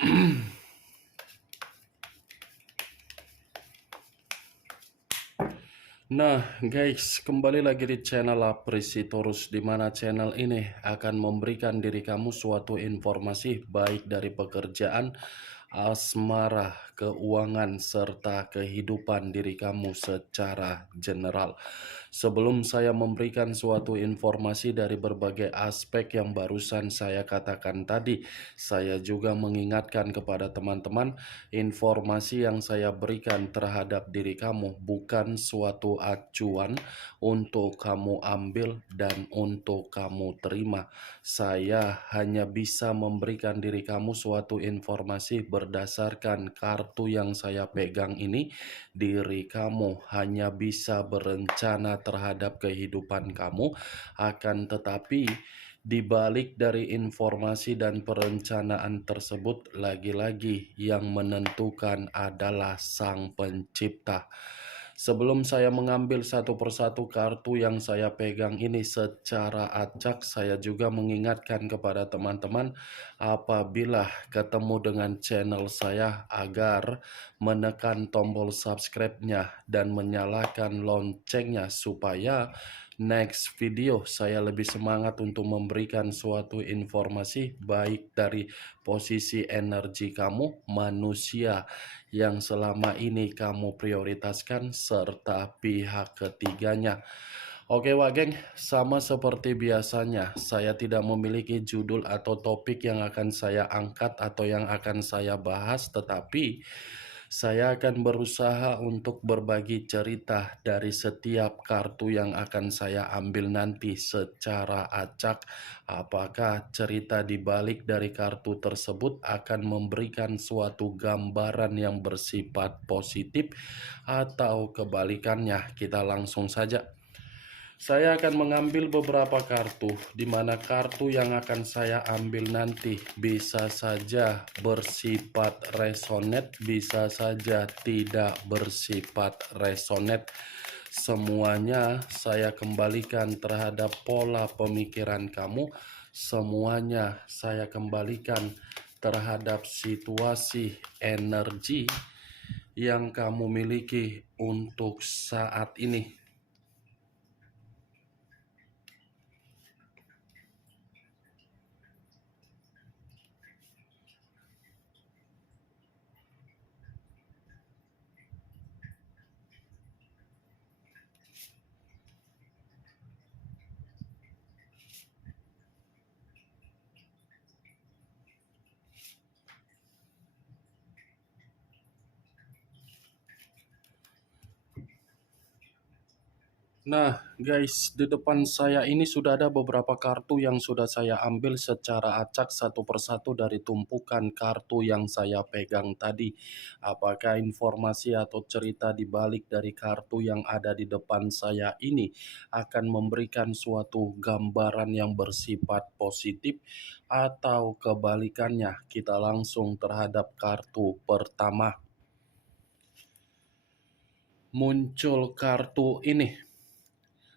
Nah guys, kembali lagi di channel Apresitorus, di mana channel ini akan memberikan diri kamu suatu informasi baik dari pekerjaan, asmara, keuangan, serta kehidupan diri kamu secara general. Sebelum saya memberikan suatu informasi dari berbagai aspek yang barusan saya katakan tadi, saya juga mengingatkan kepada teman-teman, informasi yang saya berikan terhadap diri kamu bukan suatu acuan untuk kamu ambil dan untuk kamu terima. Saya hanya bisa memberikan diri kamu suatu informasi berdasarkan kartu yang saya pegang ini. Diri kamu hanya bisa berencana terhadap kehidupan kamu, akan tetapi di balik dari informasi dan perencanaan tersebut, lagi-lagi yang menentukan adalah Sang Pencipta. Sebelum saya mengambil satu persatu kartu yang saya pegang ini secara acak, saya juga mengingatkan kepada teman-teman apabila ketemu dengan channel saya agar menekan tombol subscribe-nya dan menyalakan loncengnya supaya next video saya lebih semangat untuk memberikan suatu informasi baik dari posisi energi kamu, manusia yang selama ini kamu prioritaskan, serta pihak ketiganya. Oke Wak Geng, sama seperti biasanya, saya tidak memiliki judul atau topik yang akan saya angkat atau yang akan saya bahas, tetapi saya akan berusaha untuk berbagi cerita dari setiap kartu yang akan saya ambil nanti secara acak. Apakah cerita di balik dari kartu tersebut akan memberikan suatu gambaran yang bersifat positif atau kebalikannya? Kita langsung saja. Saya akan mengambil beberapa kartu, di mana kartu yang akan saya ambil nanti bisa saja bersifat resonate, bisa saja tidak bersifat resonate. Semuanya saya kembalikan terhadap pola pemikiran kamu, semuanya saya kembalikan terhadap situasi energi yang kamu miliki untuk saat ini. Nah guys, di depan saya ini sudah ada beberapa kartu yang sudah saya ambil secara acak satu persatu dari tumpukan kartu yang saya pegang tadi. Apakah informasi atau cerita di balik dari kartu yang ada di depan saya ini akan memberikan suatu gambaran yang bersifat positif atau kebalikannya? Kita langsung terhadap kartu pertama. Muncul kartu ini.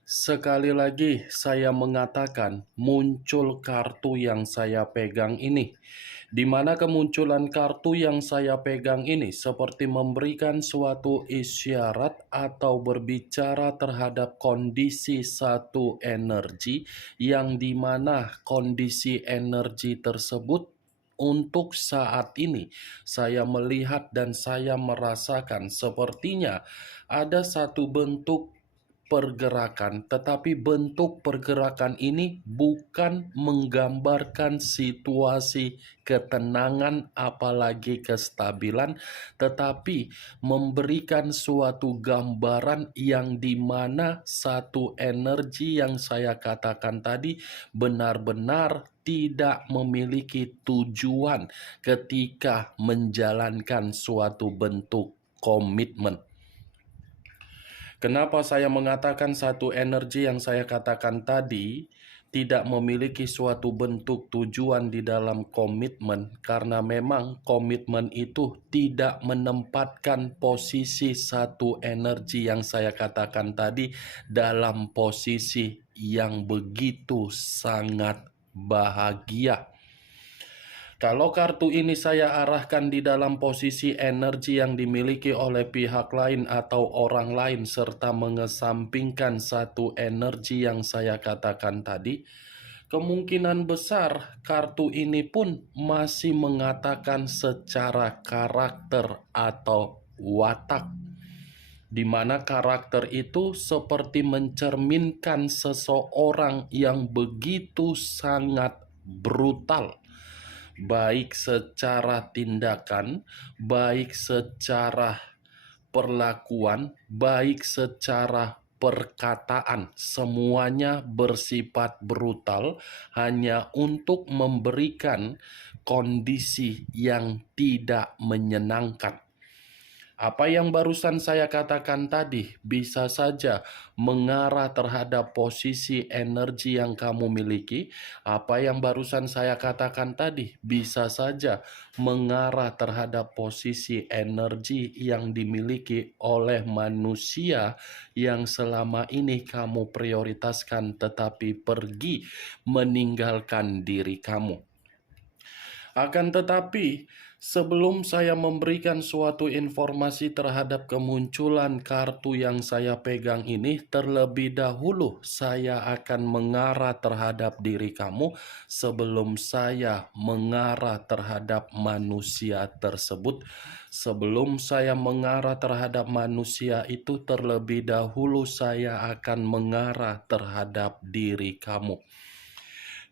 Sekali lagi saya mengatakan muncul kartu yang saya pegang ini, di mana kemunculan kartu yang saya pegang ini seperti memberikan suatu isyarat atau berbicara terhadap kondisi satu energi, yang dimana kondisi energi tersebut untuk saat ini saya melihat dan saya merasakan sepertinya ada satu bentuk pergerakan, tetapi bentuk pergerakan ini bukan menggambarkan situasi ketenangan apalagi kestabilan, tetapi memberikan suatu gambaran yang dimana satu energi yang saya katakan tadi benar-benar tidak memiliki tujuan ketika menjalankan suatu bentuk komitmen. Kenapa saya mengatakan satu energi yang saya katakan tadi tidak memiliki suatu bentuk tujuan di dalam komitmen? Karena memang komitmen itu tidak menempatkan posisi satu energi yang saya katakan tadi dalam posisi yang begitu sangat bahagia. Kalau kartu ini saya arahkan di dalam posisi energi yang dimiliki oleh pihak lain atau orang lain serta mengesampingkan satu energi yang saya katakan tadi, kemungkinan besar kartu ini pun masih mengatakan secara karakter atau watak, di mana karakter itu seperti mencerminkan seseorang yang begitu sangat brutal, baik secara tindakan, baik secara perlakuan, baik secara perkataan, semuanya bersifat brutal hanya untuk memberikan kondisi yang tidak menyenangkan. Apa yang barusan saya katakan tadi bisa saja mengarah terhadap posisi energi yang kamu miliki. Apa yang barusan saya katakan tadi bisa saja mengarah terhadap posisi energi yang dimiliki oleh manusia yang selama ini kamu prioritaskan tetapi pergi meninggalkan diri kamu. Akan tetapi, sebelum saya memberikan suatu informasi terhadap kemunculan kartu yang saya pegang ini, terlebih dahulu saya akan mengarah terhadap diri kamu sebelum saya mengarah terhadap manusia tersebut. Sebelum saya mengarah terhadap manusia itu, terlebih dahulu saya akan mengarah terhadap diri kamu.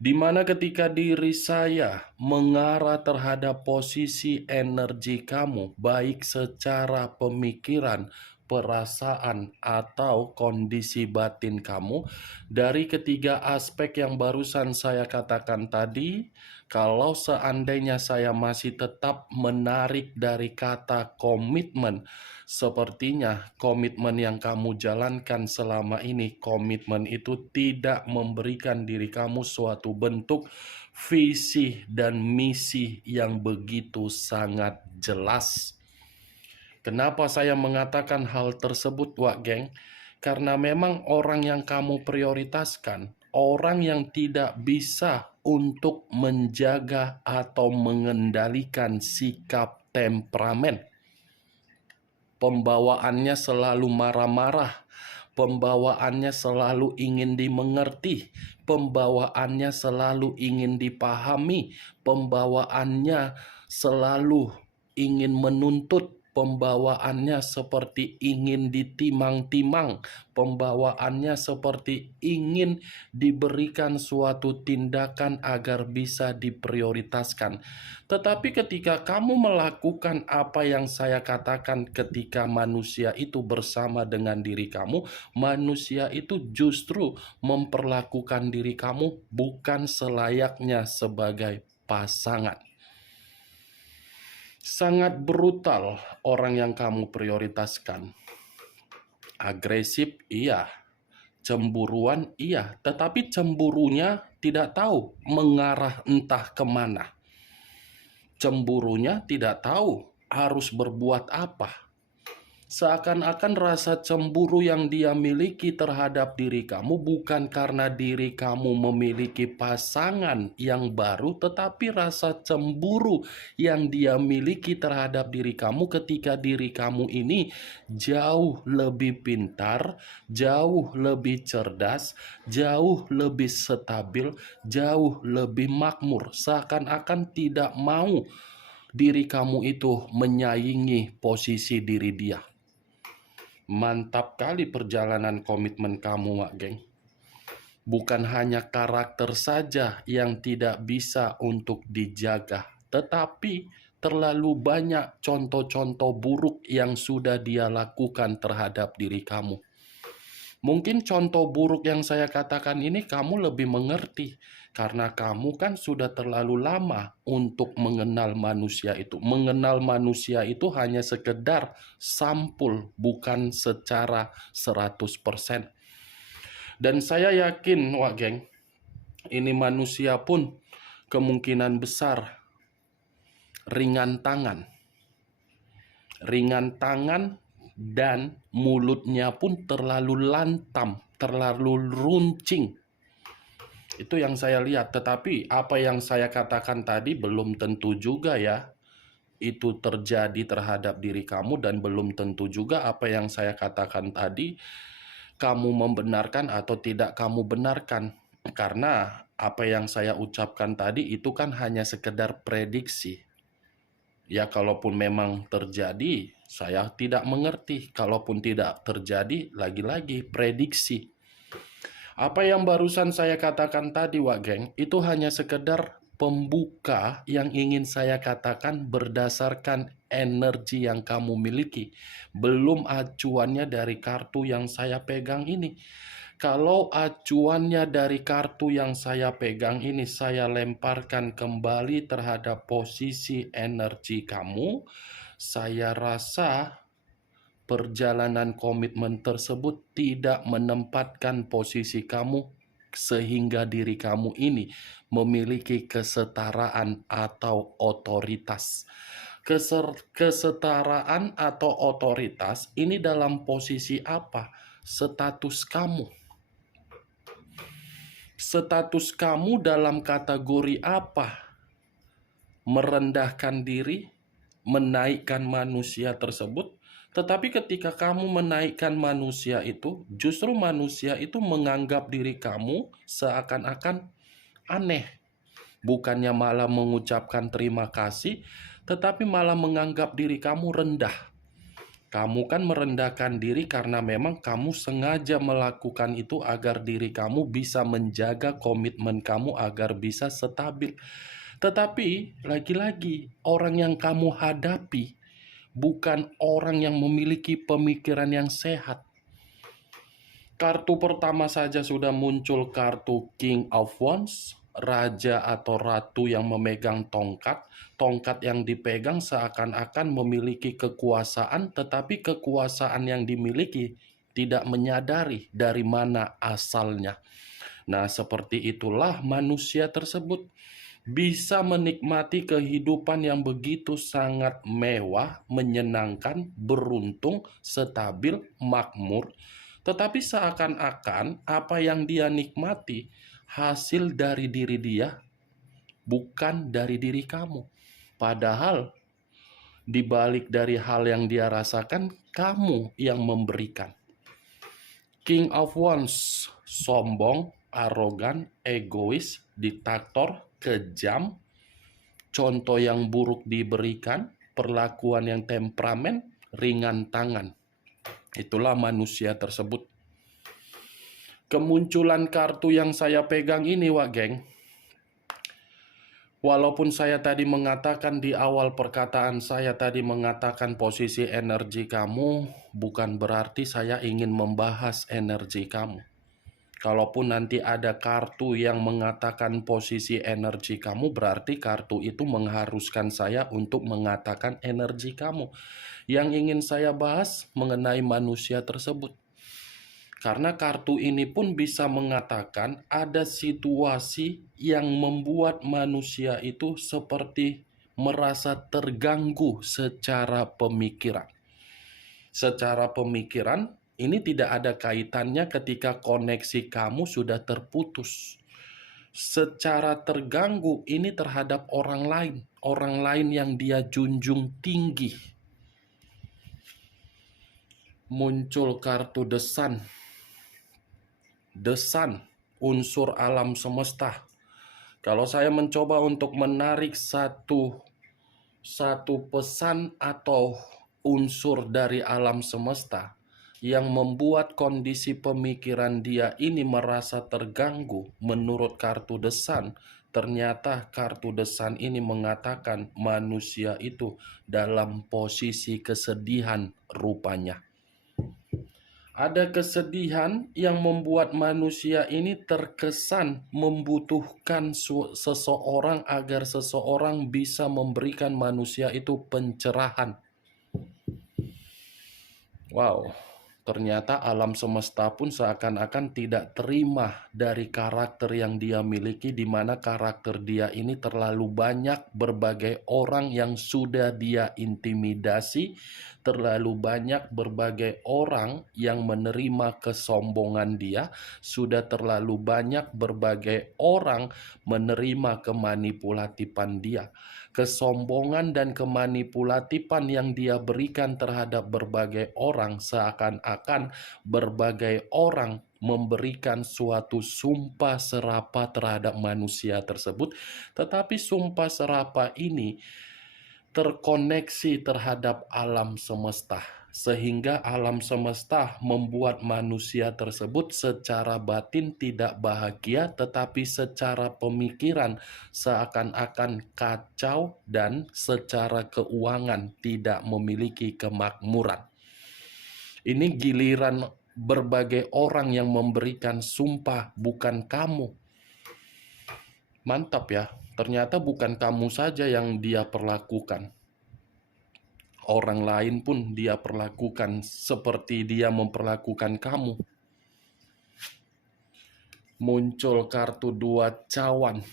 Di mana ketika diri saya mengarah terhadap posisi energi kamu, baik secara pemikiran, perasaan, atau kondisi batin kamu, dari ketiga aspek yang barusan saya katakan tadi, kalau seandainya saya masih tetap menarik dari kata komitmen, sepertinya komitmen yang kamu jalankan selama ini, komitmen itu tidak memberikan diri kamu suatu bentuk visi dan misi yang begitu sangat jelas. Kenapa saya mengatakan hal tersebut, Wak Geng? Karena memang orang yang kamu prioritaskan, orang yang tidak bisa untuk menjaga atau mengendalikan sikap temperamen. Pembawaannya selalu marah-marah, pembawaannya selalu ingin dimengerti, pembawaannya selalu ingin dipahami, pembawaannya selalu ingin menuntut, pembawaannya seperti ingin ditimang-timang, pembawaannya seperti ingin diberikan suatu tindakan agar bisa diprioritaskan. Tetapi ketika kamu melakukan apa yang saya katakan, ketika manusia itu bersama dengan diri kamu, manusia itu justru memperlakukan diri kamu bukan selayaknya sebagai pasangan. Sangat brutal orang yang kamu prioritaskan. Agresif, iya. Cemburuan, iya. Tetapi cemburunya tidak tahu mengarah entah kemana. Cemburunya tidak tahu harus berbuat apa. Seakan-akan rasa cemburu yang dia miliki terhadap diri kamu bukan karena diri kamu memiliki pasangan yang baru, tetapi rasa cemburu yang dia miliki terhadap diri kamu ketika diri kamu ini jauh lebih pintar, jauh lebih cerdas, jauh lebih stabil, jauh lebih makmur. Seakan-akan tidak mau diri kamu itu menyaingi posisi diri dia. Mantap kali perjalanan komitmen kamu, Wak Geng. Bukan hanya karakter saja yang tidak bisa untuk dijaga, tetapi terlalu banyak contoh-contoh buruk yang sudah dia lakukan terhadap diri kamu. Mungkin contoh buruk yang saya katakan ini kamu lebih mengerti, karena kamu kan sudah terlalu lama untuk mengenal manusia itu. Mengenal manusia itu hanya sekedar sampul, bukan secara 100%. Dan saya yakin, Wak Geng, ini manusia pun kemungkinan besar ringan tangan. Ringan tangan dan mulutnya pun terlalu lantam, terlalu runcing. Itu yang saya lihat, tetapi apa yang saya katakan tadi belum tentu juga ya itu terjadi terhadap diri kamu, dan belum tentu juga apa yang saya katakan tadi kamu membenarkan atau tidak kamu benarkan. Karena apa yang saya ucapkan tadi itu kan hanya sekedar prediksi. Ya, kalaupun memang terjadi, saya tidak mengerti. Kalaupun tidak terjadi, lagi-lagi prediksi. Apa yang barusan saya katakan tadi, Wak Geng, itu hanya sekedar pembuka yang ingin saya katakan berdasarkan energi yang kamu miliki. Belum acuannya dari kartu yang saya pegang ini. Kalau acuannya dari kartu yang saya pegang ini, saya lemparkan kembali terhadap posisi energi kamu, saya rasa perjalanan komitmen tersebut tidak menempatkan posisi kamu sehingga diri kamu ini memiliki kesetaraan atau otoritas. Kesetaraan atau otoritas ini dalam posisi apa? Status kamu. Status kamu dalam kategori apa? Merendahkan diri, menaikkan manusia tersebut. Tetapi ketika kamu menaikkan manusia itu, justru manusia itu menganggap diri kamu seakan-akan aneh. Bukannya malah mengucapkan terima kasih, tetapi malah menganggap diri kamu rendah. Kamu kan merendahkan diri karena memang kamu sengaja melakukan itu agar diri kamu bisa menjaga komitmen kamu agar bisa stabil. Tetapi lagi-lagi orang yang kamu hadapi bukan orang yang memiliki pemikiran yang sehat. Kartu pertama saja sudah muncul kartu King of Wands, raja atau ratu yang memegang tongkat. Tongkat yang dipegang seakan-akan memiliki kekuasaan, tetapi kekuasaan yang dimiliki tidak menyadari dari mana asalnya. Nah, seperti itulah manusia tersebut bisa menikmati kehidupan yang begitu sangat mewah, menyenangkan, beruntung, stabil, makmur, tetapi seakan-akan apa yang dia nikmati hasil dari diri dia, bukan dari diri kamu. Padahal di balik dari hal yang dia rasakan, kamu yang memberikan. King of Wands, sombong, arogan, egois, diktator, kejam, contoh yang buruk diberikan, perlakuan yang temperamen, ringan tangan. Itulah manusia tersebut. Kemunculan kartu yang saya pegang ini, Wak Geng, walaupun saya tadi mengatakan di awal perkataan saya tadi mengatakan posisi energi kamu, bukan berarti saya ingin membahas energi kamu. Kalaupun nanti ada kartu yang mengatakan posisi energi kamu, berarti kartu itu mengharuskan saya untuk mengatakan energi kamu. Yang ingin saya bahas mengenai manusia tersebut. Karena kartu ini pun bisa mengatakan ada situasi yang membuat manusia itu seperti merasa terganggu secara pemikiran. Secara pemikiran, ini tidak ada kaitannya ketika koneksi kamu sudah terputus. Secara terganggu ini terhadap orang lain yang dia junjung tinggi. Muncul kartu The Sun, unsur alam semesta. Kalau saya mencoba untuk menarik satu pesan atau unsur dari alam semesta yang membuat kondisi pemikiran dia ini merasa terganggu, menurut kartu The Sun, ternyata kartu The Sun ini mengatakan manusia itu dalam posisi kesedihan rupanya. Ada kesedihan yang membuat manusia ini terkesan membutuhkan seseorang agar seseorang bisa memberikan manusia itu pencerahan. Wow, ternyata alam semesta pun seakan-akan tidak terima dari karakter yang dia miliki, di mana karakter dia ini terlalu banyak berbagai orang yang sudah dia intimidasi, terlalu banyak berbagai orang yang menerima kesombongan dia, sudah terlalu banyak berbagai orang menerima kemanipulatifan dia. Kesombongan dan kemanipulatifan yang dia berikan terhadap berbagai orang seakan-akan berbagai orang memberikan suatu sumpah serapah terhadap manusia tersebut, tetapi sumpah serapah ini terkoneksi terhadap alam semesta, sehingga alam semesta membuat manusia tersebut secara batin tidak bahagia, tetapi secara pemikiran seakan-akan kacau dan secara keuangan tidak memiliki kemakmuran. Ini giliran berbagai orang yang memberikan sumpah, bukan kamu. Mantap ya, ternyata bukan kamu saja yang dia perlakukan. Orang lain pun dia perlakukan seperti dia memperlakukan kamu. Muncul kartu 2 cawan.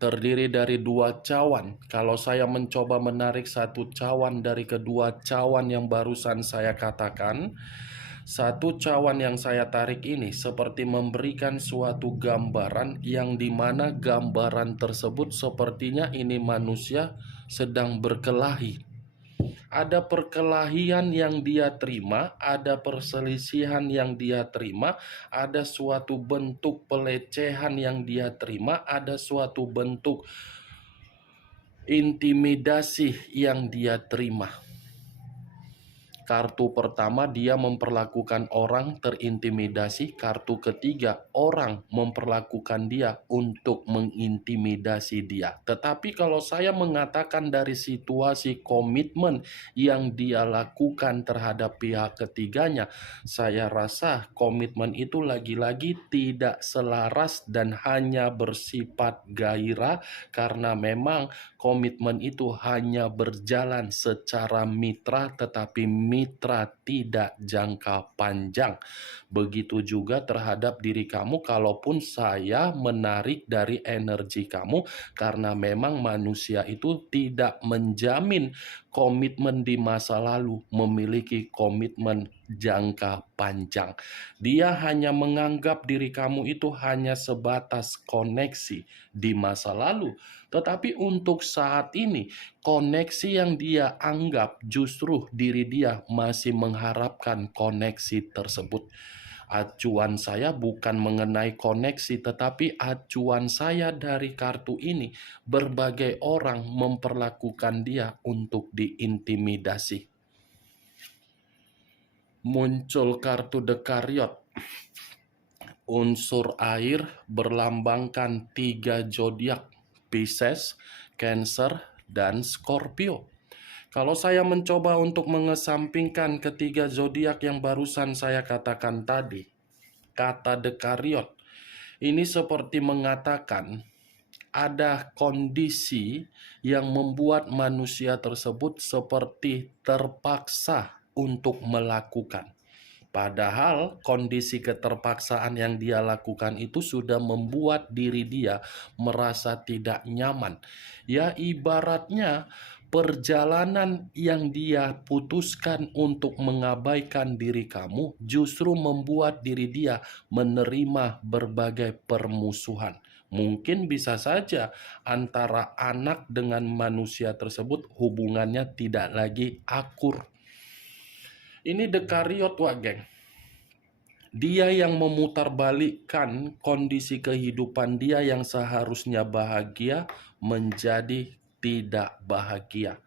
Terdiri dari 2 cawan. Kalau saya mencoba menarik 1 cawan dari kedua cawan yang barusan saya katakan, 1 cawan yang saya tarik ini seperti memberikan suatu gambaran yang dimana gambaran tersebut sepertinya ini manusia sedang berkelahi. Ada perkelahian yang dia terima, ada perselisihan yang dia terima, ada suatu bentuk pelecehan yang dia terima, ada suatu bentuk intimidasi yang dia terima. Kartu pertama, dia memperlakukan orang terintimidasi. Kartu ketiga, orang memperlakukan dia untuk mengintimidasi dia. Tetapi kalau saya mengatakan dari situasi komitmen yang dia lakukan terhadap pihak ketiganya, saya rasa komitmen itu lagi-lagi tidak selaras dan hanya bersifat gairah, karena memang komitmen itu hanya berjalan secara mitra, tetapi mitra tidak jangka panjang. Begitu juga terhadap diri kamu, kalaupun saya menarik dari energi kamu, karena memang manusia itu tidak menjamin komitmen di masa lalu memiliki komitmen jangka panjang. Dia hanya menganggap diri kamu itu hanya sebatas koneksi di masa lalu. Tetapi untuk saat ini, koneksi yang dia anggap justru diri dia masih mengharapkan koneksi tersebut. Acuan saya bukan mengenai koneksi, tetapi acuan saya dari kartu ini, berbagai orang memperlakukan dia untuk diintimidasi. Muncul kartu The Chariot. Unsur air berlambangkan 3 zodiak, Pisces, Cancer, dan Scorpio. Kalau saya mencoba untuk mengesampingkan ketiga zodiak yang barusan saya katakan tadi, kata The Chariot ini seperti mengatakan ada kondisi yang membuat manusia tersebut seperti terpaksa untuk melakukan. Padahal kondisi keterpaksaan yang dia lakukan itu sudah membuat diri dia merasa tidak nyaman. Ya, ibaratnya perjalanan yang dia putuskan untuk mengabaikan diri kamu justru membuat diri dia menerima berbagai permusuhan. Mungkin bisa saja antara anak dengan manusia tersebut hubungannya tidak lagi akur. Ini The Chariot, wah geng. Dia yang memutarbalikkan kondisi kehidupan dia yang seharusnya bahagia menjadi tidak bahagia.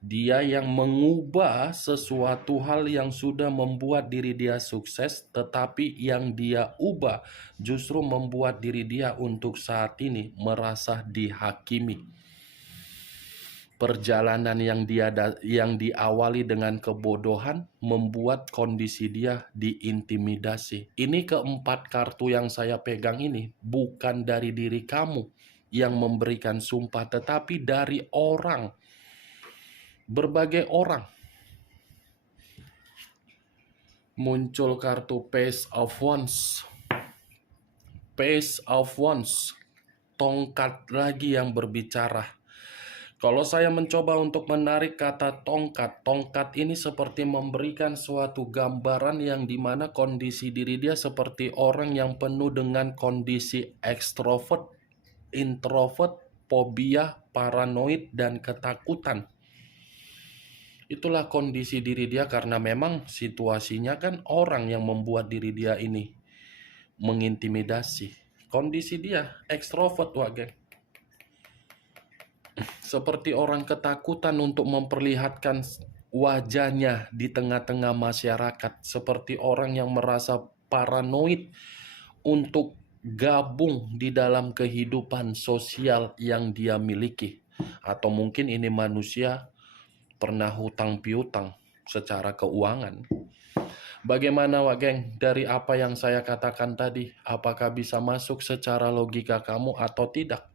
Dia yang mengubah sesuatu hal yang sudah membuat diri dia sukses, tetapi yang dia ubah justru membuat diri dia untuk saat ini merasa dihakimi. Perjalanan yang diawali dengan kebodohan membuat kondisi dia diintimidasi. Ini keempat kartu yang saya pegang ini bukan dari diri kamu yang memberikan sumpah, tetapi dari orang, berbagai orang. Muncul kartu Page of Wands. Page of Wands, tongkat lagi yang berbicara. Kalau saya mencoba untuk menarik kata tongkat, tongkat ini seperti memberikan suatu gambaran yang dimana kondisi diri dia seperti orang yang penuh dengan kondisi ekstrovert, introvert, fobia, paranoid, dan ketakutan. Itulah kondisi diri dia karena memang situasinya kan orang yang membuat diri dia ini mengintimidasi. Kondisi dia ekstrovert, wak geng. Seperti orang ketakutan untuk memperlihatkan wajahnya di tengah-tengah masyarakat, seperti orang yang merasa paranoid untuk gabung di dalam kehidupan sosial yang dia miliki. Atau mungkin ini manusia pernah hutang piutang secara keuangan. Bagaimana, Wak Geng, dari apa yang saya katakan tadi? Apakah bisa masuk secara logika kamu atau tidak?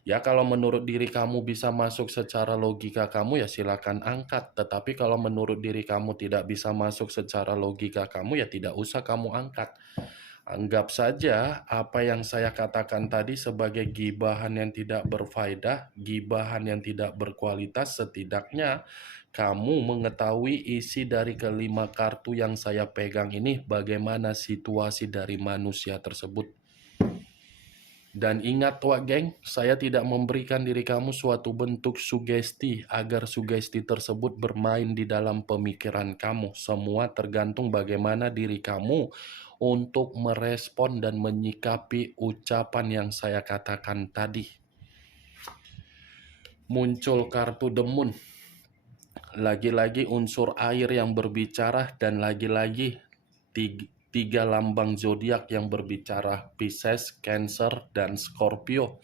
Ya, kalau menurut diri kamu bisa masuk secara logika kamu, ya silakan angkat. Tetapi kalau menurut diri kamu tidak bisa masuk secara logika kamu, ya tidak usah kamu angkat. Anggap saja apa yang saya katakan tadi sebagai gibahan yang tidak berfaedah, gibahan yang tidak berkualitas. Setidaknya kamu mengetahui isi dari kelima kartu yang saya pegang ini, bagaimana situasi dari manusia tersebut. Dan ingat, Wak Geng, saya tidak memberikan diri kamu suatu bentuk sugesti agar sugesti tersebut bermain di dalam pemikiran kamu. Semua tergantung bagaimana diri kamu untuk merespon dan menyikapi ucapan yang saya katakan tadi. Muncul kartu The Moon. Lagi-lagi unsur air yang berbicara dan lagi-lagi tiga lambang zodiak yang berbicara, Pisces, Cancer, dan Scorpio.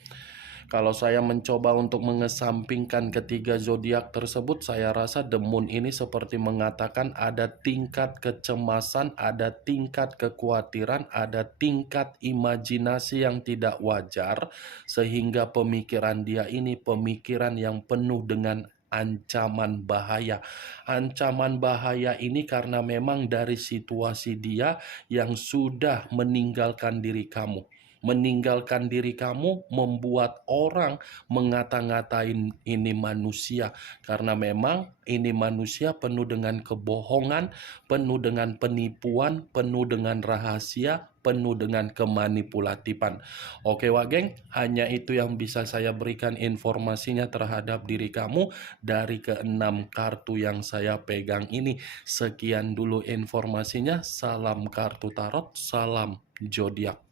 Kalau saya mencoba untuk mengesampingkan ketiga zodiak tersebut, saya rasa The Moon ini seperti mengatakan ada tingkat kecemasan, ada tingkat kekhawatiran, ada tingkat imajinasi yang tidak wajar, sehingga pemikiran dia ini pemikiran yang penuh dengan ancaman bahaya. Ancaman bahaya ini karena memang dari situasi dia yang sudah meninggalkan diri kamu. Meninggalkan diri kamu membuat orang mengata-ngatain ini manusia. Karena memang ini manusia penuh dengan kebohongan, penuh dengan penipuan, penuh dengan rahasia, penuh dengan kemanipulatifan. Oke, Wak Geng, hanya itu yang bisa saya berikan informasinya terhadap diri kamu dari keenam kartu yang saya pegang ini. Sekian dulu informasinya. Salam kartu tarot, salam zodiak.